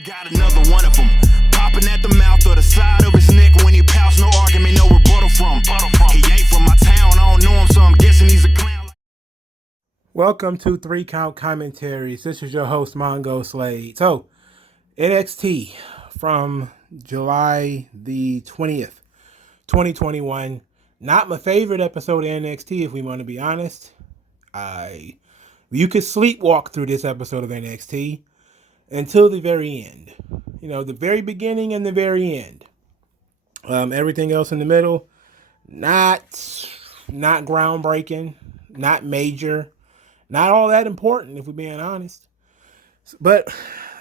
We got another one of them. Popping at the mouth or the side of his neck when he pouts. No argument, no rebuttal from. He ain't from my town, I don't know him, so I'm guessing he's a clown. Welcome to 3 Count Commentaries. This is your host, MagMongoSlade. So, NXT from July the 20th, 2021. Not my favorite episode of NXT, if we want to be honest. You could sleepwalk through this episode of NXT until the very end. You know, the very beginning and the very end. Everything else in the middle, not groundbreaking, not major, not all that important, if we're being honest. But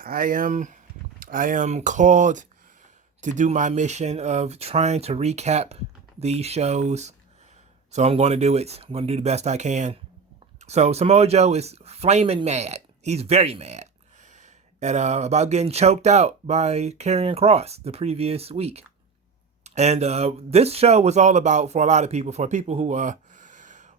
I am called to do my mission of trying to recap these shows. So I'm going to do it. I'm going to do the best I can. So Samoa Joe is flaming mad. He's very mad at about getting choked out by Karrion Kross the previous week. And this show was all about, for a lot of people, for people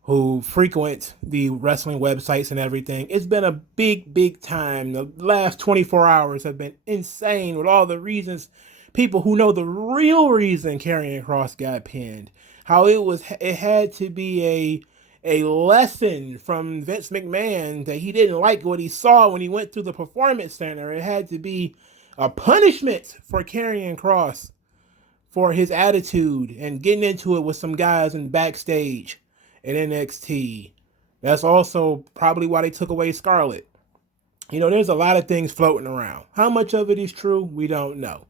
who frequent the wrestling websites and everything, it's been a big time. The last 24 hours have been insane with all the reasons, people who know the real reason Karrion Kross got pinned. How it had to be a lesson from Vince McMahon that he didn't like what he saw when he went through the Performance Center. It had to be a punishment for Karrion Kross for his attitude and getting into it with some guys in backstage at NXT. That's also probably why they took away Scarlett. You know, there's a lot of things floating around. How much of it is true, we don't know.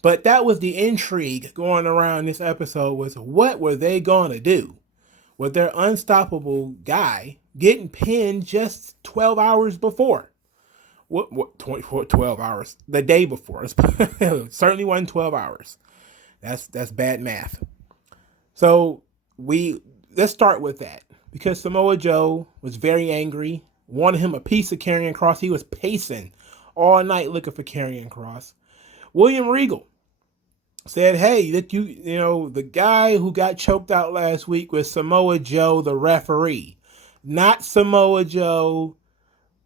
But that was the intrigue going around this episode, was what were they going to do with their unstoppable guy getting pinned just 12 hours before? What 12 hours? The day before. Certainly wasn't 12 hours. That's bad math. So let's start with that, because Samoa Joe was very angry, wanted him a piece of Karrion Kross. He was pacing all night looking for Karrion Kross. William Regal said, hey, that you know, the guy who got choked out last week was Samoa Joe, the referee, not Samoa Joe,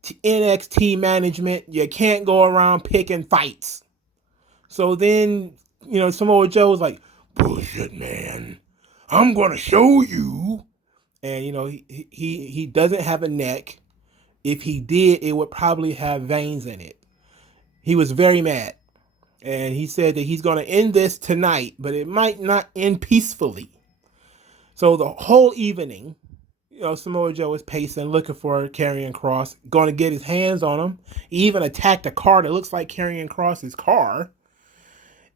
NXT management. You can't go around picking fights. So then, you know, Samoa Joe was like, bullshit, man. I'm going to show you. And, you know, he doesn't have a neck. If he did, it would probably have veins in it. He was very mad. And he said that he's going to end this tonight, but it might not end peacefully. So the whole evening, you know, Samoa Joe is pacing, looking for Karrion Kross, going to get his hands on him. He even attacked a car that looks like Karrion Kross's car,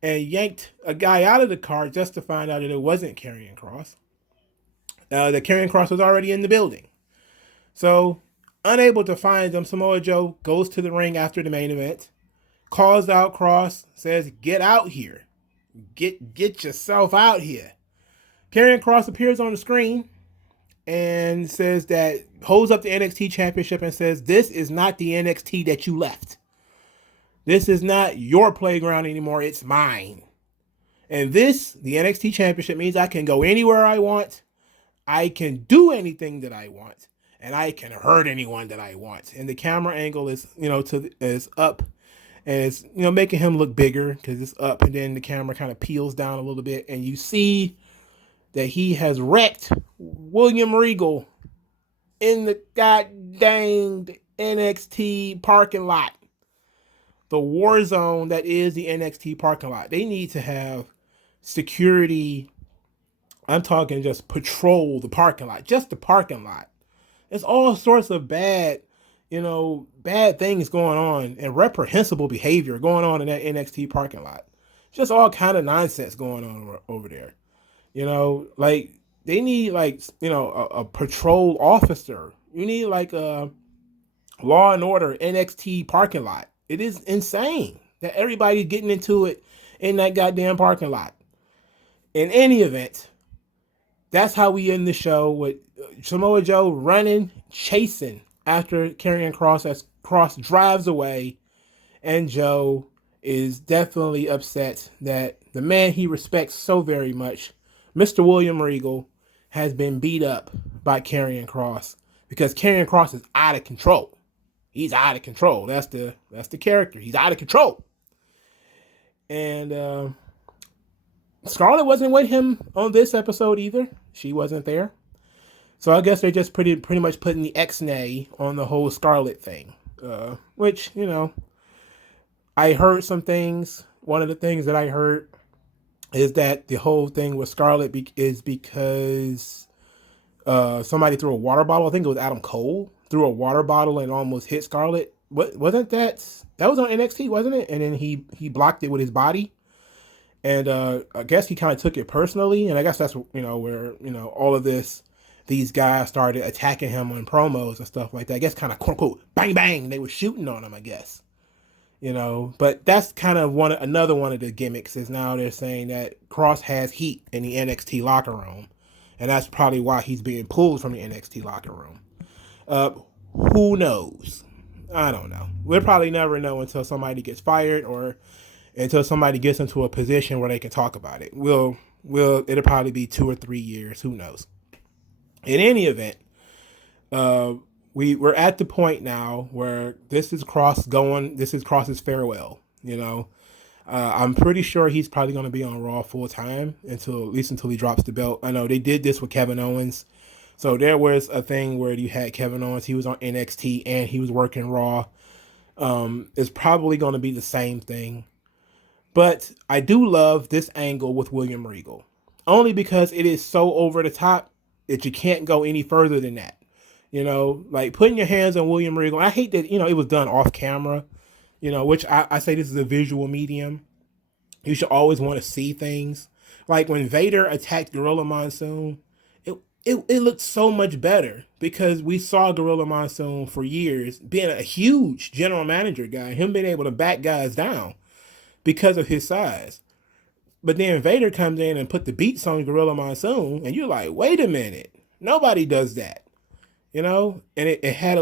and yanked a guy out of the car just to find out that it wasn't Karrion Kross. That Karrion Kross was already in the building. So, unable to find him, Samoa Joe goes to the ring after the main event, calls out Kross, says, get out here. Get yourself out here. Karrion Kross appears on the screen and says that, holds up the NXT championship and says, this is not the NXT that you left. This is not your playground anymore. It's mine. And this, the NXT Championship, means I can go anywhere I want. I can do anything that I want. And I can hurt anyone that I want. And the camera angle is, you know, is up. And it's, you know, making him look bigger because it's up. And then the camera kind of peels down a little bit. And you see that he has wrecked William Regal in the goddamn NXT parking lot. The war zone that is the NXT parking lot. They need to have security. I'm talking just patrol the parking lot. Just the parking lot. There's all sorts of bad things going on and reprehensible behavior going on in that NXT parking lot. Just all kind of nonsense going on over there. You know, like they need a patrol officer. You need like a Law and Order NXT parking lot. It is insane that everybody's getting into it in that goddamn parking lot. In any event, that's how we end the show, with Samoa Joe running, chasing after Karrion Kross as Kross drives away. And Joe is definitely upset that the man he respects so very much, Mr. William Regal, has been beat up by Karrion Kross, because Karrion Kross is out of control. He's out of control. That's the character. He's out of control. And Scarlett wasn't with him on this episode either. She wasn't there. So I guess they're just pretty much putting the X-nay on the whole Scarlett thing. Which, I heard some things. One of the things that I heard is that the whole thing with Scarlett is because somebody threw a water bottle. I think it was Adam Cole threw a water bottle and almost hit Scarlett. Wasn't that was on NXT, wasn't it? And then he blocked it with his body. And I guess he kind of took it personally. And I guess that's where all of these guys started attacking him on promos and stuff like that. I guess kind of quote unquote bang bang. They were shooting on him, I guess. But that's kind of another one of the gimmicks is now they're saying that Cross has heat in the NXT locker room. And that's probably why he's being pulled from the NXT locker room. Who knows? I don't know. We'll probably never know until somebody gets fired or until somebody gets into a position where they can talk about it. It'll probably be 2 or 3 years. Who knows? In any event, we're at the point now where this is Cross's farewell. I'm pretty sure he's probably going to be on Raw full time at least until he drops the belt. I know they did this with Kevin Owens. So there was a thing where you had Kevin Owens. He was on NXT and he was working Raw. It's probably going to be the same thing. But I do love this angle with William Regal. Only because it is so over the top that you can't go any further than that. Like putting your hands on William Regal. I hate that, it was done off camera. Which I say this is a visual medium. You should always want to see things. Like when Vader attacked Gorilla Monsoon, it looked so much better because we saw Gorilla Monsoon for years being a huge general manager guy, him being able to back guys down because of his size. But then Vader comes in and put the beats on Gorilla Monsoon, and you're like, wait a minute, nobody does that. And it had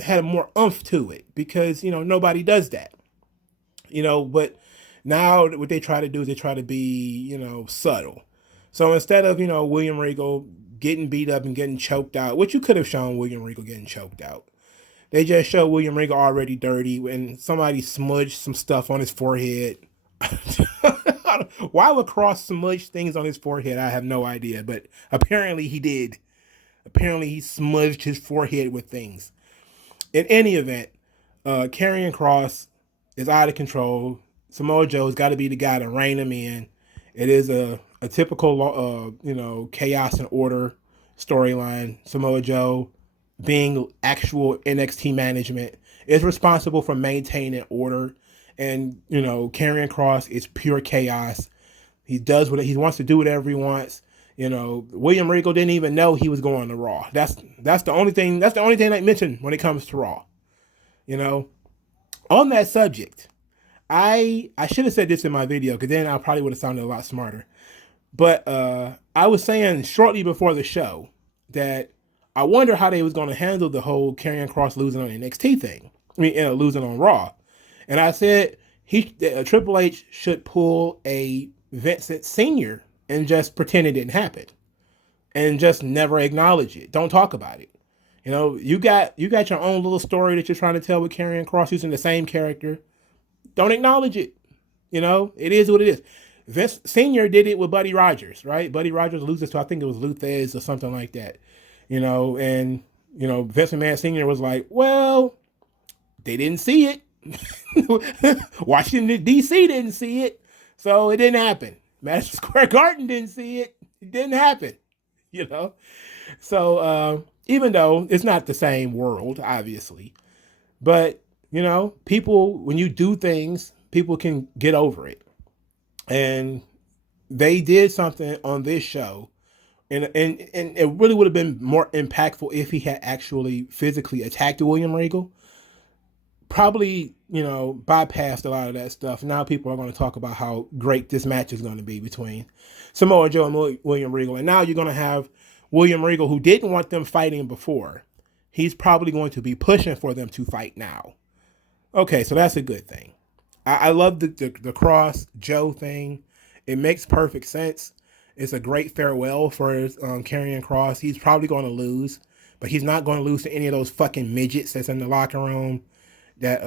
had more oomph to it because, nobody does that. But now what they try to do is they try to be, subtle. So instead of, William Regal getting beat up and getting choked out, which you could have shown William Regal getting choked out, they just show William Regal already dirty and somebody smudged some stuff on his forehead. Why would Cross smudge things on his forehead? I have no idea, but apparently he did. Apparently he smudged his forehead with things. In any event, Karrion Kross is out of control. Samoa Joe's got to be the guy to rein him in. It is a typical, chaos and order storyline. Samoa Joe, being actual NXT management, is responsible for maintaining order. And, Karrion Kross is pure chaos. He does what he wants to do, whatever he wants. William Regal didn't even know he was going to Raw. That's the only thing I mentioned when it comes to Raw. On that subject, I should have said this in my video because then I probably would have sounded a lot smarter. But I was saying shortly before the show that I wonder how they was going to handle the whole Karrion Kross losing on NXT thing. Losing on Raw. And I said Triple H should pull a Vincent Sr. and just pretend it didn't happen. And just never acknowledge it. Don't talk about it. You got your own little story that you're trying to tell with Karrion Kross using the same character. Don't acknowledge it. It is what it is. Vince Sr. did it with Buddy Rogers, right? Buddy Rogers loses to, I think it was Luthez or something like that. And Vince McMahon Sr. was like, well, they didn't see it. Washington DC didn't see it. So it didn't happen. Madison Square Garden didn't see it. It didn't happen. So even though it's not the same world, obviously, but people, when you do things, people can get over it. And they did something on this show, and it really would have been more impactful if he had actually physically attacked William Regal. Probably, bypassed a lot of that stuff. Now people are going to talk about how great this match is going to be between Samoa Joe and William Regal. And now you're going to have William Regal, who didn't want them fighting before. He's probably going to be pushing for them to fight now. Okay, so that's a good thing. I love the Cross Joe thing. It makes perfect sense. It's a great farewell for Karrion Kross. He's probably going to lose, but he's not going to lose to any of those fucking midgets that's in the locker room that,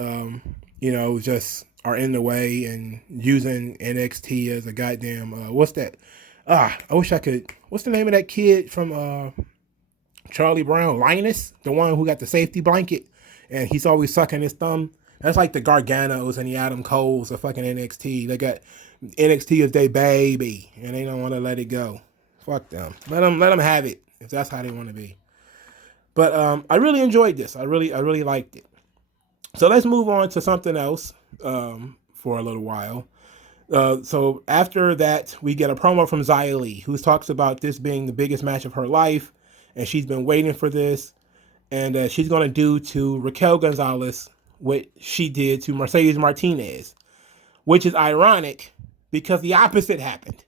just are in the way and using NXT as a goddamn what's that? I wish I could. What's the name of that kid from Charlie Brown? Linus, the one who got the safety blanket, and he's always sucking his thumb. That's like the Garganos and the Adam Coles of fucking NXT. They got NXT as their baby, and they don't want to let it go. Fuck them. Let them have it if that's how they want to be. But I really enjoyed this. I really liked it. So let's move on to something else for a little while. So after that, we get a promo from Xia Li, who talks about this being the biggest match of her life, and she's been waiting for this, and she's going to do to Raquel Gonzalez what she did to Mercedes Martinez, which is ironic because the opposite happened.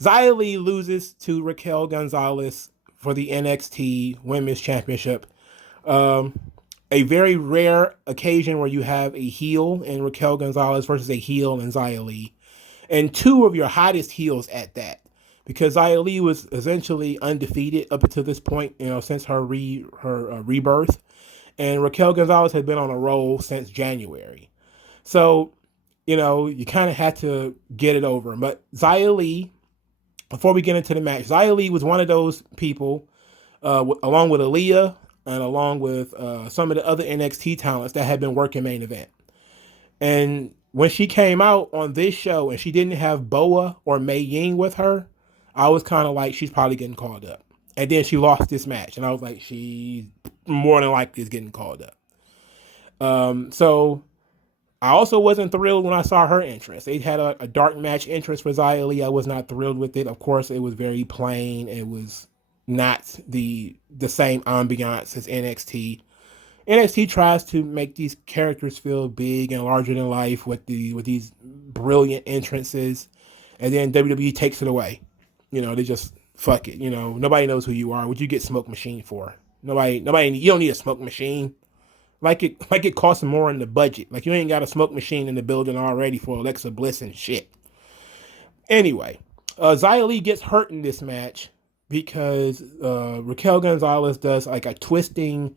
Xia Li loses to Raquel Gonzalez for the NXT Women's Championship. A very rare occasion where you have a heel in Raquel Gonzalez versus a heel in Xia Li. And two of your hottest heels at that. Because Xia Li was essentially undefeated up until this point, since her rebirth. And Raquel Gonzalez had been on a roll since January. So, you kind of had to get it over. But Xia Li, before we get into the match, Xia Li was one of those people, along with Aaliyah, and along with some of the other NXT talents that had been working main event. And when she came out on this show and she didn't have Boa or Mei Ying with her, I was kind of like, she's probably getting called up. And then she lost this match, and I was like, she more than likely is getting called up. So I also wasn't thrilled when I saw her entrance. They had a dark match entrance for Xia Li. I was not thrilled with it. Of course, it was very plain. It was not the same ambiance as NXT. NXT tries to make these characters feel big and larger than life with these brilliant entrances, and then WWE takes it away. They just fuck it. Nobody knows who you are. What'd you get Smoke Machine for? Nobody. You don't need a smoke machine. Like it costs more in the budget. Like you ain't got a smoke machine in the building already for Alexa Bliss and shit. Anyway, Xia Li gets hurt in this match because Raquel Gonzalez does like a twisting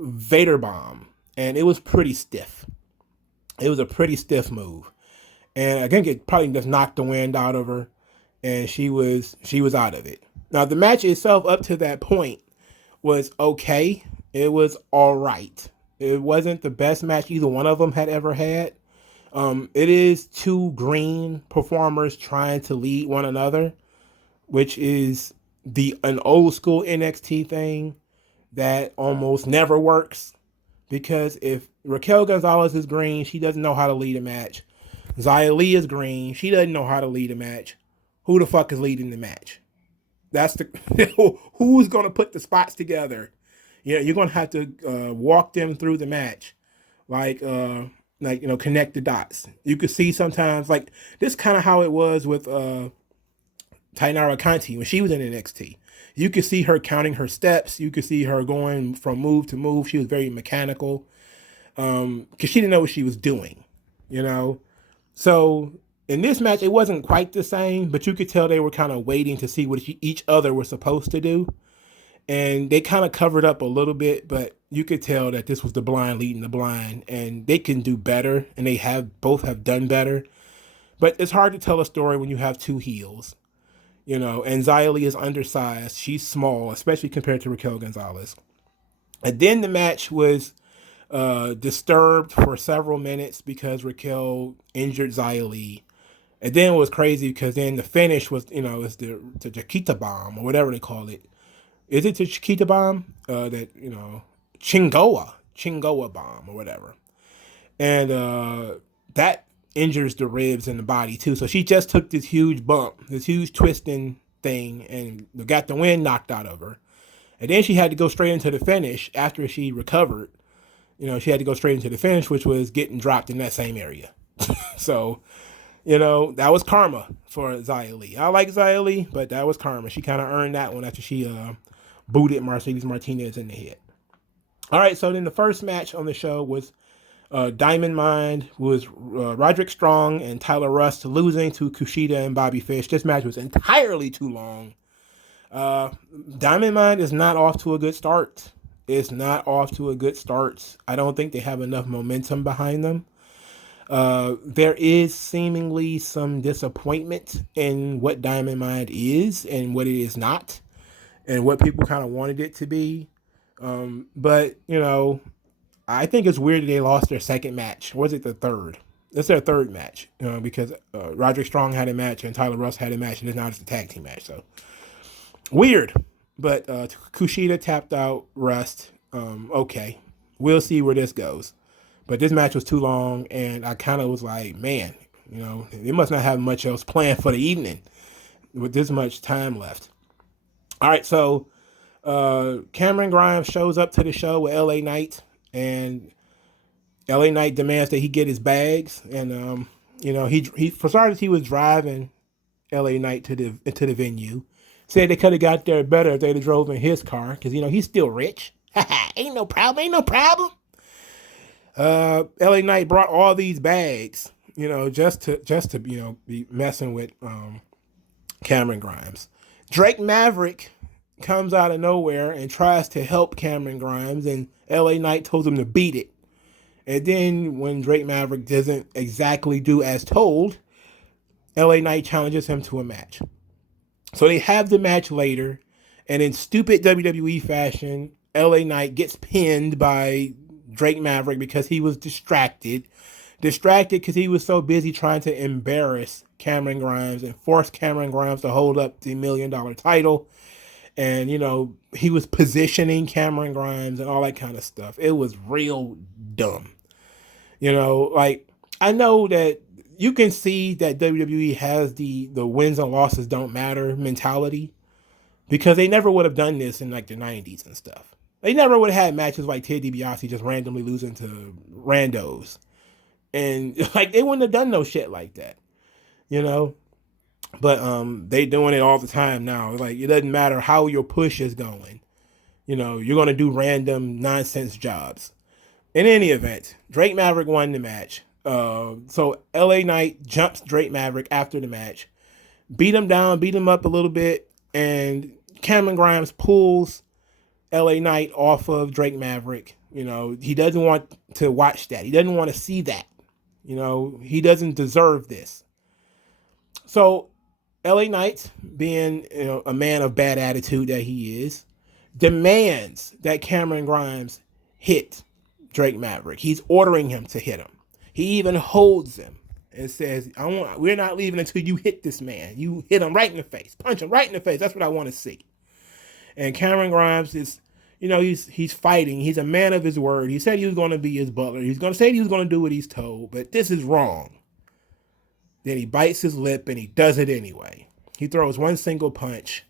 Vader bomb, and it was pretty stiff. It was a pretty stiff move, and I think it probably just knocked the wind out of her, and she was out of it. Now the match itself up to that point was okay. It was all right. It wasn't the best match either one of them had ever had. It is two green performers trying to lead one another, which is an old school NXT thing that almost never works, because if Raquel Gonzalez is green, she doesn't know how to lead a match. Xia Li is green, she doesn't know how to lead a match. Who the fuck is leading the match? That's who's going to put the spots together. You're going to have to walk them through the match, like connect the dots. You could see sometimes, like, this kind of how it was with Tainara Conti when she was in NXT. You could see her counting her steps. You could see her going from move to move. She was very mechanical because she didn't know what she was doing, So in this match, it wasn't quite the same, but you could tell they were kind of waiting to see what each other were supposed to do. And they kind of covered up a little bit, but you could tell that this was the blind leading the blind, and they can do better, and they both have done better. But it's hard to tell a story when you have two heels, and Xia Li is undersized. She's small, especially compared to Raquel Gonzalez. And then the match was disturbed for several minutes because Raquel injured Xia Li. And then it was crazy because then the finish was, it's the Chiquita bomb or whatever they call it. Is it the Chiquita bomb? Chingoa bomb or whatever. And that injures the ribs and the body too. So she just took this huge bump, this huge twisting thing, and got the wind knocked out of her. And then she had to go straight into the finish after she recovered. She had to go straight into the finish, which was getting dropped in that same area. So, that was karma for Xia Li. I like Xia Li, but that was karma. She kind of earned that one after she booted Mercedes Martinez in the head. All right, so then the first match on the show was Diamond Mine was Roderick Strong and Tyler Rust losing to Kushida and Bobby Fish. This match was entirely too long. Diamond Mine is not off to a good start. It's not off to a good start. I don't think they have enough momentum behind them. There is seemingly some disappointment in what Diamond Mine is and what it is not, and what people kind of wanted it to be. But I think it's weird that they lost their second match. Or was it the third? It's their third match, because Roderick Strong had a match and Tyler Russ had a match, and it's now just a tag team match. So weird. But Kushida tapped out Rust. Okay, we'll see where this goes. But this match was too long, and I kind of was like, man, they must not have much else planned for the evening with this much time left. All right, so Cameron Grimes shows up to the show with LA Knight, and LA Knight demands that he get his bags, and he for starters he was driving LA Knight to the venue. Said they could have got there better if they'd have drove in his car, because he's still rich. Ain't no problem. LA Knight brought all these bags, just to be messing with Cameron Grimes. Drake Maverick comes out of nowhere and tries to help Cameron Grimes, and LA Knight tells him to beat it. And then when Drake Maverick doesn't exactly do as told, LA Knight challenges him to a match. So they have the match later, and in stupid WWE fashion, LA Knight gets pinned by Drake Maverick because he was distracted because he was so busy trying to embarrass Cameron Grimes and force Cameron Grimes to hold up the $1 million title. And, he was positioning Cameron Grimes and all that kind of stuff. It was real dumb. I know that you can see that WWE has the wins and losses don't matter mentality, because they never would have done this in the 90s and stuff. They never would have had matches like Ted DiBiase just randomly losing to randos. And they wouldn't have done no shit like that, But they doing it all the time now. It doesn't matter how your push is going. You're going to do random nonsense jobs. In any event, Drake Maverick won the match. So LA Knight jumps Drake Maverick after the match, beat him down, beat him up a little bit, and Cameron Grimes pulls LA Knight off of Drake Maverick. He doesn't want to watch that. He doesn't want to see that. He doesn't deserve this. So LA Knight, being a man of bad attitude that he is, demands that Cameron Grimes hit Drake Maverick. He's ordering him to hit him. He even holds him and says, we're not leaving until you hit this man. You hit him right in the face. Punch him right in the face. That's what I want to see. And Cameron Grimes is, he's fighting. He's a man of his word. He said he was going to be his butler. He's going to say he was going to do what he's told, but this is wrong. Then he bites his lip and he does it anyway. He throws one single punch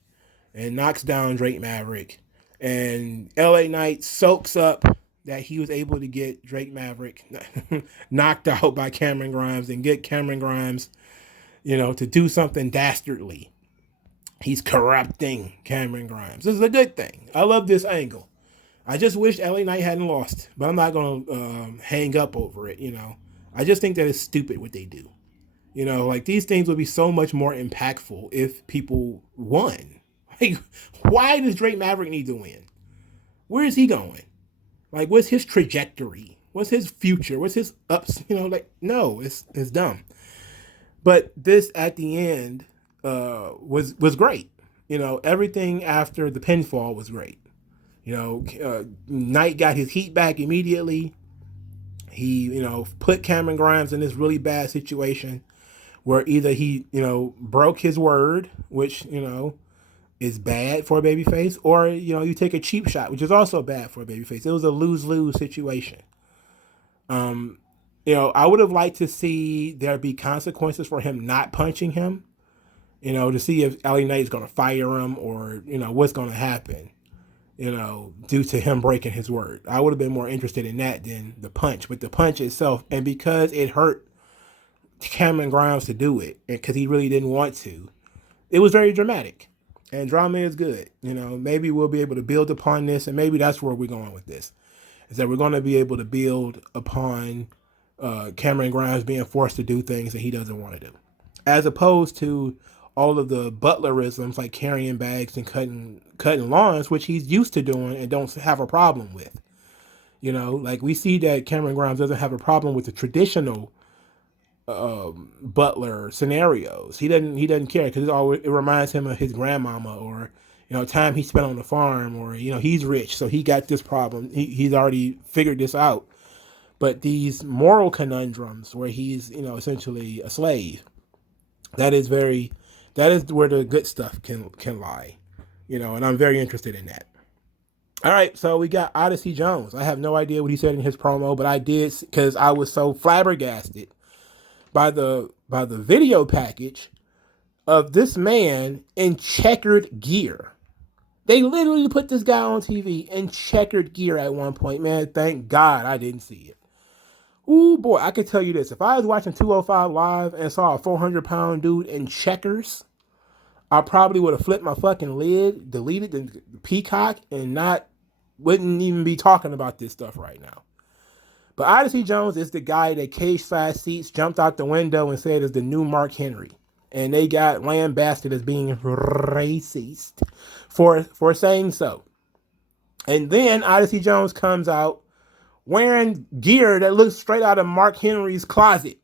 and knocks down Drake Maverick. And LA Knight soaks up that he was able to get Drake Maverick knocked out by Cameron Grimes and get Cameron Grimes, to do something dastardly. He's corrupting Cameron Grimes. This is a good thing. I love this angle. I just wish LA Knight hadn't lost, but I'm not going to hang up over it, I just think that it's stupid what they do. These things would be so much more impactful if people won. Why does Drake Maverick need to win? Where is he going? What's his trajectory? What's his future? What's his ups? No, it's dumb. But this at the end was great. Everything after the pinfall was great. Knight got his heat back immediately. He, put Cameron Grimes in this really bad situation where either he, broke his word, which, is bad for a babyface, or, you take a cheap shot, which is also bad for a babyface. It was a lose-lose situation. I would have liked to see there be consequences for him not punching him, to see if LA Knight is going to fire him or, what's going to happen, due to him breaking his word. I would have been more interested in that than the punch. But the punch itself, and because it hurt Cameron Grimes to do it, because he really didn't want to, it was very dramatic. And drama is good. Maybe we'll be able to build upon this, and maybe that's where we're going with this, is that we're going to be able to build upon Cameron Grimes being forced to do things that he doesn't want to do, as opposed to all of the butlerisms like carrying bags and cutting lawns, which he's used to doing and don't have a problem with. We see that Cameron Grimes doesn't have a problem with the traditional butler scenarios. He doesn't care because it reminds him of his grandmama, or time he spent on the farm, or he's rich, so he got this problem. He's already figured this out. But these moral conundrums where he's essentially a slave, that is where the good stuff can lie, and I'm very interested in that. All right, so we got Odyssey Jones. I have no idea what he said in his promo, but I did because I was so flabbergasted by the video package of this man in checkered gear. They literally put this guy on TV in checkered gear at one point. Man, thank God I didn't see it. Ooh, boy, I could tell you this. If I was watching 205 Live and saw a 400-pound dude in checkers, I probably would have flipped my fucking lid, deleted the Peacock, and wouldn't even be talking about this stuff right now. But Odyssey Jones is the guy that Cage Side Seats jumped out the window and said is the new Mark Henry. And they got lambasted as being racist for saying so. And then Odyssey Jones comes out wearing gear that looks straight out of Mark Henry's closet.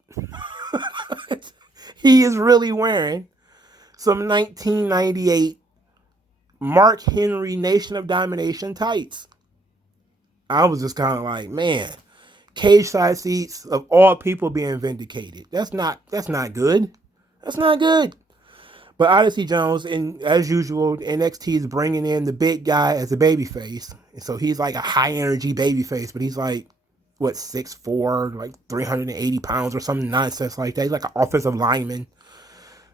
He is really wearing some 1998 Mark Henry Nation of Domination tights. I was just kind of like, man, Cage Side Seats of all people being vindicated. That's not good. That's not good. But Odyssey Jones, and as usual, NXT is bringing in the big guy as a babyface. And so he's like a high energy babyface, but he's like, 6'4", like 380 pounds or some nonsense like that. He's like an offensive lineman.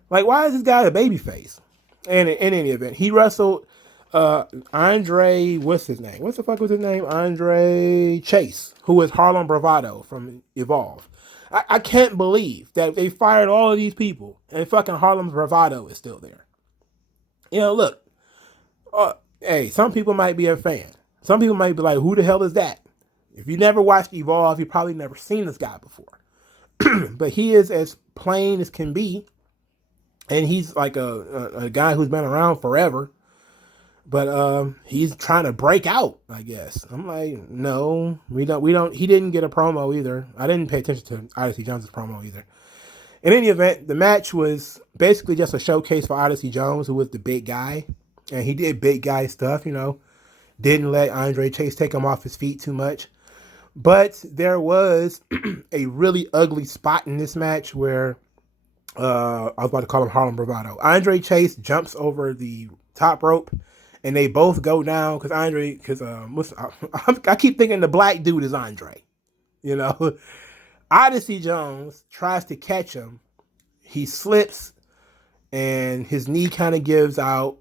Like, why is this guy a babyface? And in any event, he wrestled Andre, what's his name? What the fuck was his name? Andre Chase, who is Harlem Bravado from Evolve. I can't believe that they fired all of these people and fucking Harlem Bravado is still there. Look, hey, some people might be a fan. Some people might be like, who the hell is that? If you never watched Evolve, you've probably never seen this guy before. But he is as plain as can be. And he's like a guy who's been around forever. But he's trying to break out, I guess. I'm like, no, we don't. He didn't get a promo either. I didn't pay attention to Odyssey Jones' promo either. In any event, the match was basically just a showcase for Odyssey Jones, who was the big guy. And he did big guy stuff, Didn't let Andre Chase take him off his feet too much. But there was a really ugly spot in this match where I was about to call him Harlem Bravado. Andre Chase jumps over the top rope. And they both go down because I keep thinking the black dude is Andre. Odyssey Jones tries to catch him. He slips and his knee kind of gives out.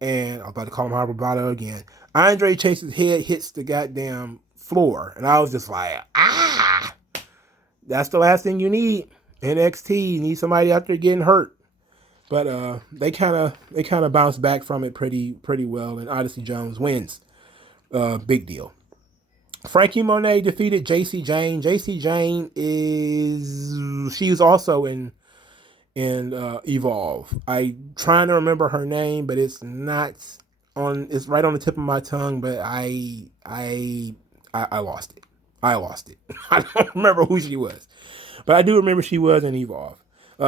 And I'm about to call him Harlem Bravado again. Andre Chase's head hits the goddamn floor. And I was just like, that's the last thing you need. NXT, you need somebody out there getting hurt. But they kind of bounced back from it pretty well, and Odyssey Jones wins. Big deal. Frankie Monet defeated JC Jane. JC Jane she's also in Evolve. I'm trying to remember her name, but it's right on the tip of my tongue. But I lost it. I don't remember who she was, but I do remember she was in Evolve.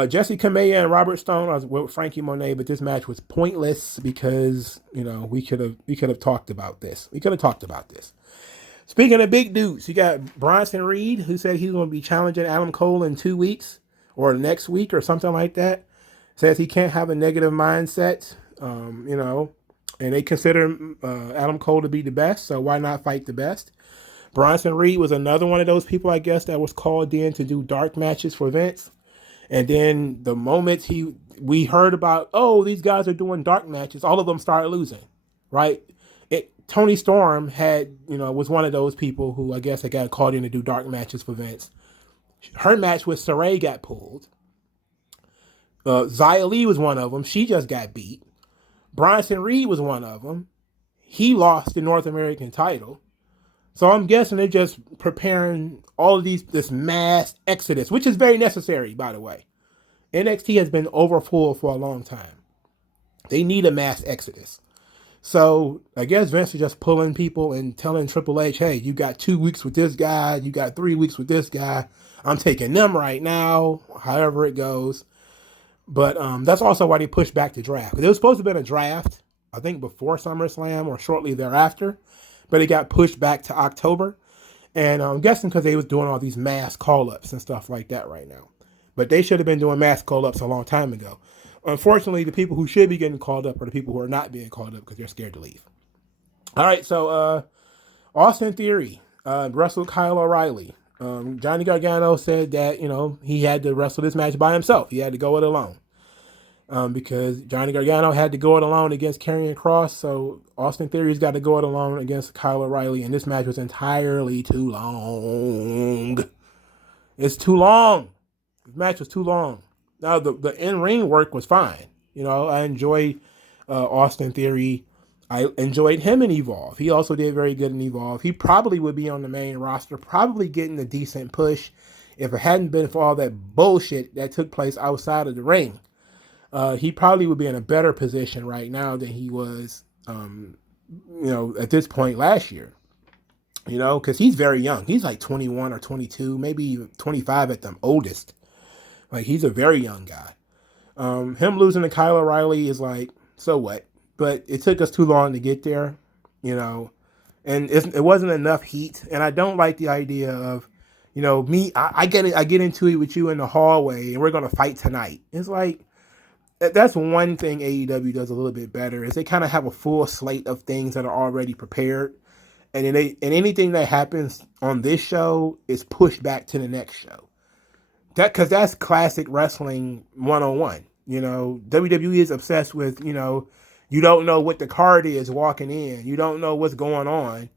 Jesse Kamea and Robert Stone was with Frankie Monet, but this match was pointless because we could have talked about this. Speaking of big dudes, you got Bronson Reed, who said he's going to be challenging Adam Cole in 2 weeks or next week or something like that. Says he can't have a negative mindset, and they consider Adam Cole to be the best, so why not fight the best? Bronson Reed was another one of those people, I guess, that was called in to do dark matches for Vince. And then the moment we heard about, these guys are doing dark matches, all of them started losing, right? Tony Storm was one of those people who I guess had got called in to do dark matches for Vince. Her match with Saray got pulled. Xia Li was one of them. She just got beat. Bronson Reed was one of them. He lost the North American title. So I'm guessing they're just preparing all of this mass exodus, which is very necessary, by the way. NXT has been overfull for a long time. They need a mass exodus. So I guess Vince is just pulling people and telling Triple H, hey, you got 2 weeks with this guy. You got 3 weeks with this guy. I'm taking them right now, however it goes. But that's also why they pushed back the draft. There was supposed to have been a draft, I think, before SummerSlam or shortly thereafter, but it got pushed back to October. And I'm guessing because they was doing all these mass call-ups and stuff like that right now. But they should have been doing mass call-ups a long time ago. Unfortunately, the people who should be getting called up are the people who are not being called up because they're scared to leave. All right, so Austin Theory wrestled Kyle O'Reilly. Johnny Gargano said that, he had to wrestle this match by himself. He had to go it alone. Because Johnny Gargano had to go it alone against Karrion Kross, so Austin Theory's got to go it alone against Kyle O'Reilly, and this match was entirely too long. It's too long. The match was too long. Now, the in-ring work was fine. I enjoyed Austin Theory. I enjoyed him in Evolve. He also did very good in Evolve. He probably would be on the main roster, probably getting a decent push if it hadn't been for all that bullshit that took place outside of the ring. He probably would be in a better position right now than he was, at this point last year. Because he's very young. He's like 21 or 22, maybe 25 at the oldest. Like, he's a very young guy. Him losing to Kyle O'Reilly is like, so what? But it took us too long to get there, and it wasn't enough heat. And I don't like the idea of, I get into it with you in the hallway and we're going to fight tonight. It's like, that's one thing AEW does a little bit better is they kind of have a full slate of things that are already prepared. And anything that happens on this show is pushed back to the next show. Because that's classic wrestling 101. WWE is obsessed with, you don't know what the card is walking in. You don't know what's going on.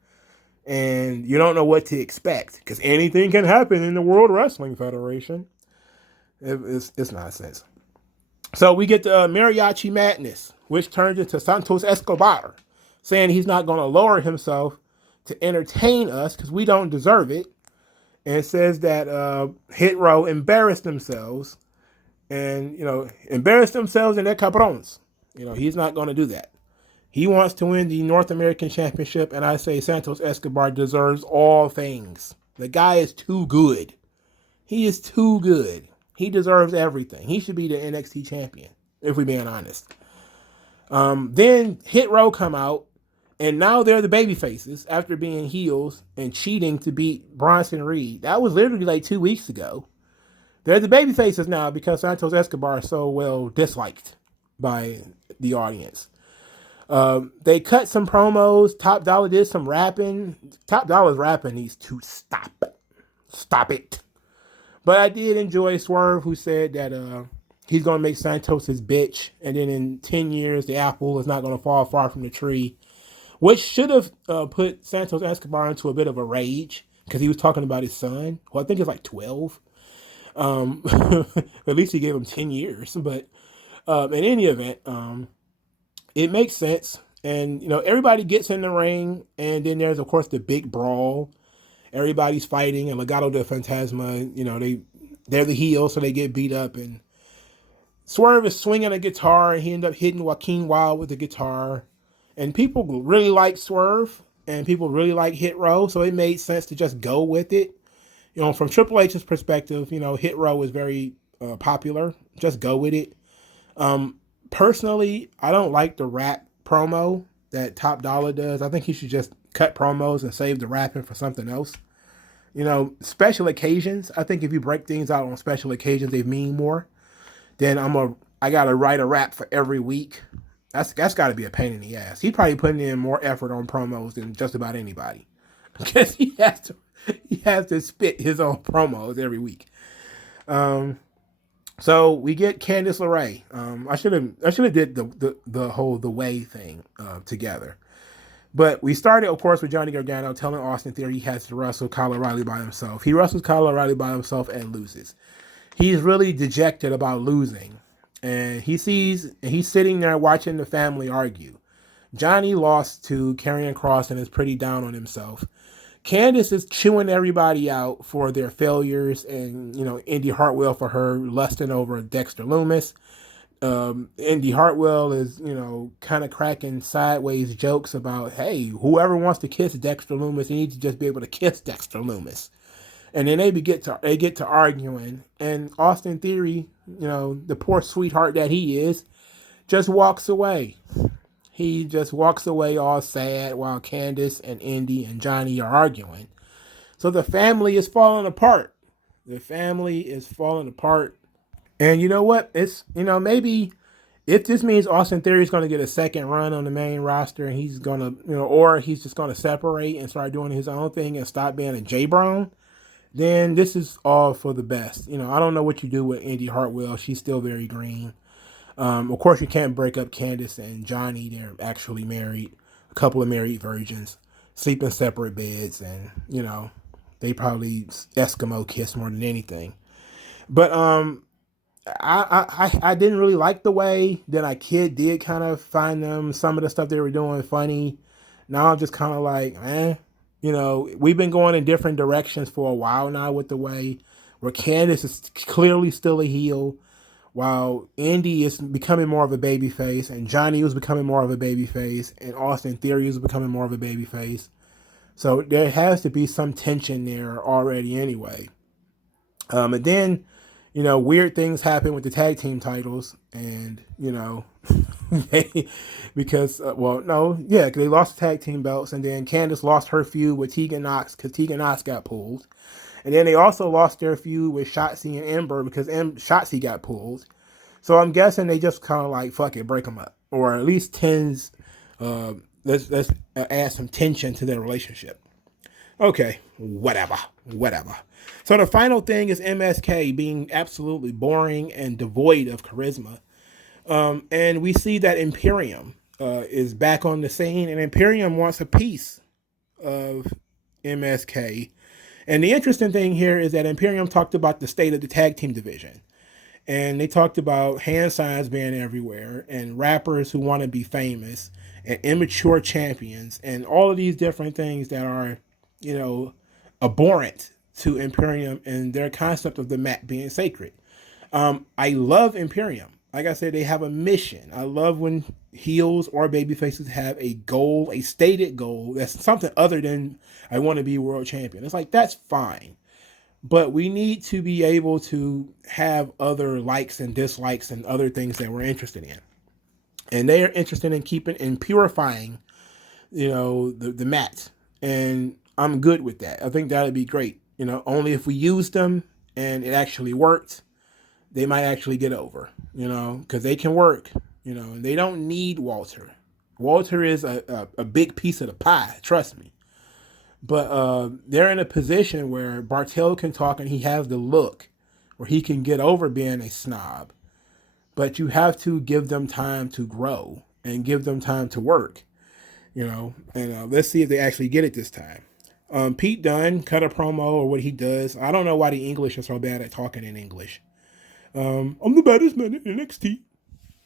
And you don't know what to expect. Because anything can happen in the World Wrestling Federation. It's nonsense. So we get the Mariachi Madness, which turns into Santos Escobar, saying he's not going to lower himself to entertain us because we don't deserve it. And it says that Hit Row embarrassed themselves and, embarrassed themselves and their cabrons. He's not going to do that. He wants to win the North American Championship, and I say Santos Escobar deserves all things. The guy is too good. He is too good. He deserves everything. He should be the NXT champion, if we're being honest. Then Hit Row come out, and now they're the baby faces after being heels and cheating to beat Bronson Reed. That was literally like 2 weeks ago. They're the baby faces now because Santos Escobar is so well disliked by the audience. They cut some promos. Top Dollar did some rapping. Top Dollar's rapping needs to stop. Stop it. But I did enjoy Swerve, who said that he's going to make Santos his bitch. And then in 10 years, the apple is not going to fall far from the tree. Which should have put Santos Escobar into a bit of a rage. Because he was talking about his son, who I think is like 12. At least he gave him 10 years. But in any event, it makes sense. And, everybody gets in the ring. And then there's, of course, the big brawl. Everybody's fighting, and Legado del Fantasma, they're the heels, so they get beat up. And Swerve is swinging a guitar, and he ended up hitting Joaquin Wilde with the guitar. And people really like Swerve, and people really like Hit Row, so it made sense to just go with it. From Triple H's perspective, Hit Row is very popular. Just go with it. Personally, I don't like the rap promo that Top Dollar does. I think he should just cut promos and save the rapping for something else. Special occasions. I think if you break things out on special occasions, they mean more. Then I gotta write a rap for every week. That's got to be a pain in the ass. He's probably putting in more effort on promos than just about anybody, because he has to spit his own promos every week. So we get Candice LeRae. I should have did the whole the way thing together. But we started, of course, with Johnny Gargano telling Austin Theory he has to wrestle Kyle O'Reilly by himself. He wrestles Kyle O'Reilly by himself and loses. He's really dejected about losing. And he's sitting there watching the family argue. Johnny lost to Karrion Kross and is pretty down on himself. Candice is chewing everybody out for their failures, and, Indy Hartwell for her lusting over Dexter Lumis. Indy Hartwell is, kind of cracking sideways jokes about, hey, whoever wants to kiss Dexter Lumis, he needs to just be able to kiss Dexter Lumis. And then they get to arguing, and Austin Theory, the poor sweetheart that he is, just walks away. He just walks away all sad while Candace and Indy and Johnny are arguing. So the family is falling apart. The family is falling apart. And you know what? It's, maybe if this means Austin Theory is going to get a second run on the main roster and he's going to, or he's just going to separate and start doing his own thing and stop being a J Brown, then this is all for the best. I don't know what you do with Indy Hartwell. She's still very green. Of course, you can't break up Candace and Johnny. They're actually married, a couple of married virgins, sleep in separate beds, and they probably Eskimo kiss more than anything. But I didn't really like the way that I did kind of find them, some of the stuff they were doing funny. Now I'm just kind of like, we've been going in different directions for a while now with the way where Candace is clearly still a heel, while Indy is becoming more of a baby face, and Johnny was becoming more of a baby face, and Austin Theory was becoming more of a baby face. So there has to be some tension there already anyway. And then, weird things happen with the tag team titles, and because they lost the tag team belts, and then Candace lost her feud with Tegan Knox because Tegan Knox got pulled. And then they also lost their feud with Shotzi and Ember because Shotzi got pulled. So I'm guessing they just kind of like, fuck it, break them up. Or at least let's add some tension to their relationship. Okay, whatever. So the final thing is MSK being absolutely boring and devoid of charisma. And we see that Imperium is back on the scene, and Imperium wants a piece of MSK. And the interesting thing here is that Imperium talked about the state of the tag team division. And they talked about hand signs being everywhere, and rappers who want to be famous, and immature champions, and all of these different things that are, abhorrent to Imperium and their concept of the mat being sacred. I love Imperium. Like I said, they have a mission. I love when heels or baby faces have a goal, a stated goal that's something other than I want to be world champion. It's like, that's fine. But we need to be able to have other likes and dislikes and other things that we're interested in. And they are interested in keeping and purifying, the mat. And I'm good with that. I think that would be great. Only if we use them and it actually worked, they might actually get over, because they can work, and they don't need Walter. Walter is a big piece of the pie, trust me. But they're in a position where Bartel can talk and he has the look where he can get over being a snob. But you have to give them time to grow and give them time to work, and let's see if they actually get it this time. Pete Dunne cut a promo or what he does. I don't know why the English is so bad at talking in English. I'm the baddest man in NXT.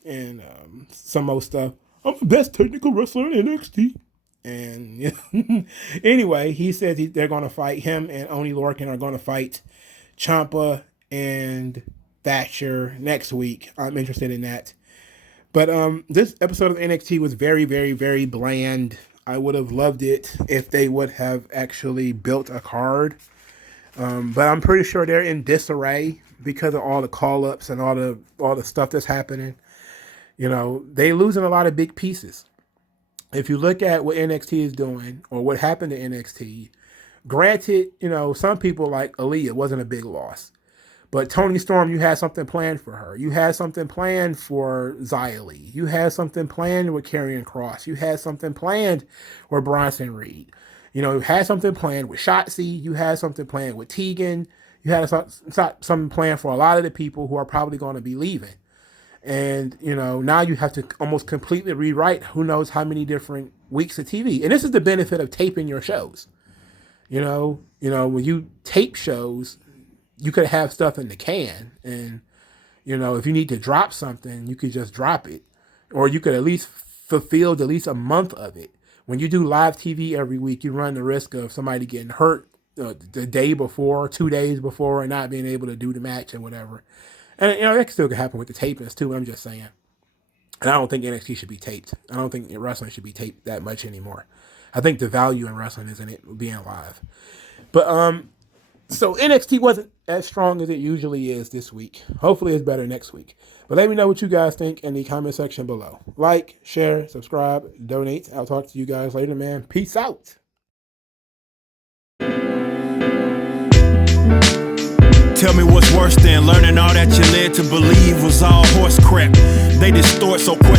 And some more stuff. I'm the best technical wrestler in NXT. And anyway, he says they're going to fight. Him and Oni Lorcan are going to fight Ciampa and Thatcher next week. I'm interested in that. But this episode of NXT was very, very, very bland. I would have loved it if they would have actually built a card. But I'm pretty sure they're in disarray because of all the call-ups and all the stuff that's happening. They losing a lot of big pieces. If you look at what NXT is doing or what happened to NXT, granted, some people like Aaliyah wasn't a big loss. But Toni Storm, you had something planned for her. You had something planned for Xia Li. You had something planned with Karrion Kross. You had something planned with Bronson Reed. You had something planned with Shotzi. You had something planned with Tegan. You had something planned for a lot of the people who are probably going to be leaving. And, now you have to almost completely rewrite who knows how many different weeks of TV. And this is the benefit of taping your shows. When you tape shows, you could have stuff in the can. And, if you need to drop something, you could just drop it. Or you could at least fulfill at least a month of it. When you do live TV every week, you run the risk of somebody getting hurt the day before, 2 days before, and not being able to do the match and whatever. And, that still could happen with the tapings too, I'm just saying. And I don't think NXT should be taped. I don't think wrestling should be taped that much anymore. I think the value in wrestling is in it being live. But So NXT wasn't as strong as it usually is this week. Hopefully it's better next week. But let me know what you guys think in the comment section below. Like, share, subscribe, donate. I'll talk to you guys later, man. Peace out. Tell me what's worse than learning all that you led to believe was all horse crap. They distort so quick.